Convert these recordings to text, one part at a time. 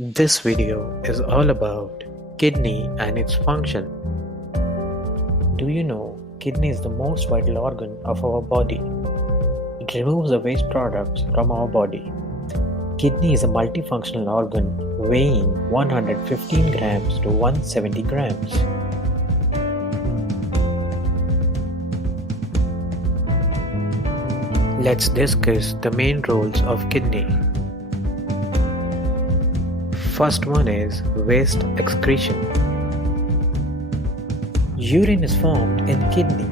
This video is all about kidney and its function. Do you know kidney is the most vital organ of our body? It removes the waste products from our body. Kidney is a multifunctional organ weighing 115 grams to 170 grams. Let's discuss the main roles of kidney. First one is waste excretion. Urine is formed in kidney.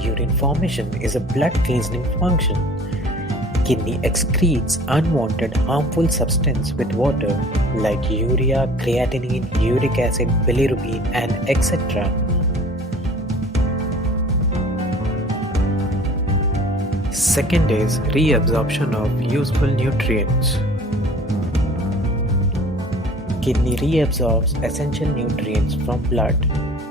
Urine formation is a blood cleansing function. Kidney excretes unwanted harmful substance with water like urea, creatinine, uric acid, bilirubin, and etc. Second is reabsorption of useful nutrients. Kidney reabsorbs essential nutrients from blood.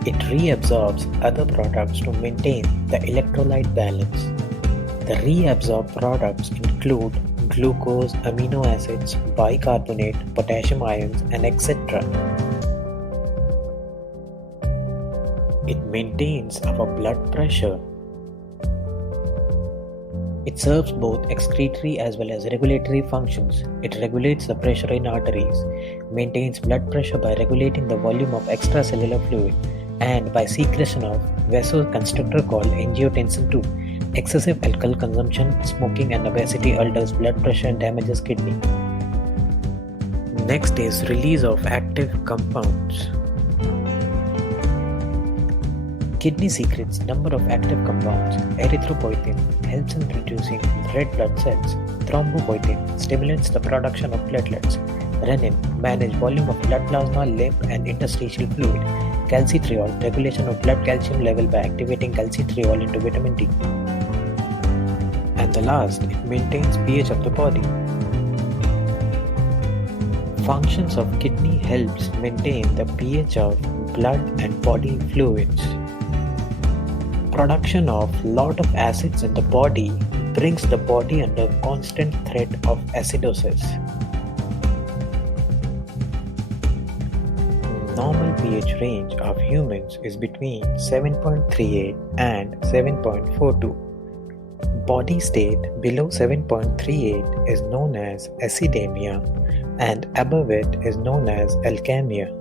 It reabsorbs other products to maintain the electrolyte balance. The reabsorbed products include glucose, amino acids, bicarbonate, potassium ions, and etc. It maintains our blood pressure. It serves both excretory as well as regulatory functions. It regulates the pressure in arteries, maintains blood pressure by regulating the volume of extracellular fluid, and by secretion of vasoconstrictor called angiotensin II. Excessive alcohol consumption, smoking, and obesity alters blood pressure and damages kidney. Next is release of active compounds. Kidney secretes number of active compounds. Erythropoietin helps in producing red blood cells. Thrombopoietin stimulates the production of platelets. Renin manages volume of blood plasma, lymph, and interstitial fluid. Calcitriol regulation of blood calcium level by activating calcitriol into vitamin D. And the last, it maintains pH of the body. Functions of kidney helps maintain the pH of blood and body fluids. Production of lot of acids in the body brings the body under constant threat of acidosis. Normal pH range of humans is between 7.38 and 7.42. Body state below 7.38 is known as acidemia and above it is known as alkalemia.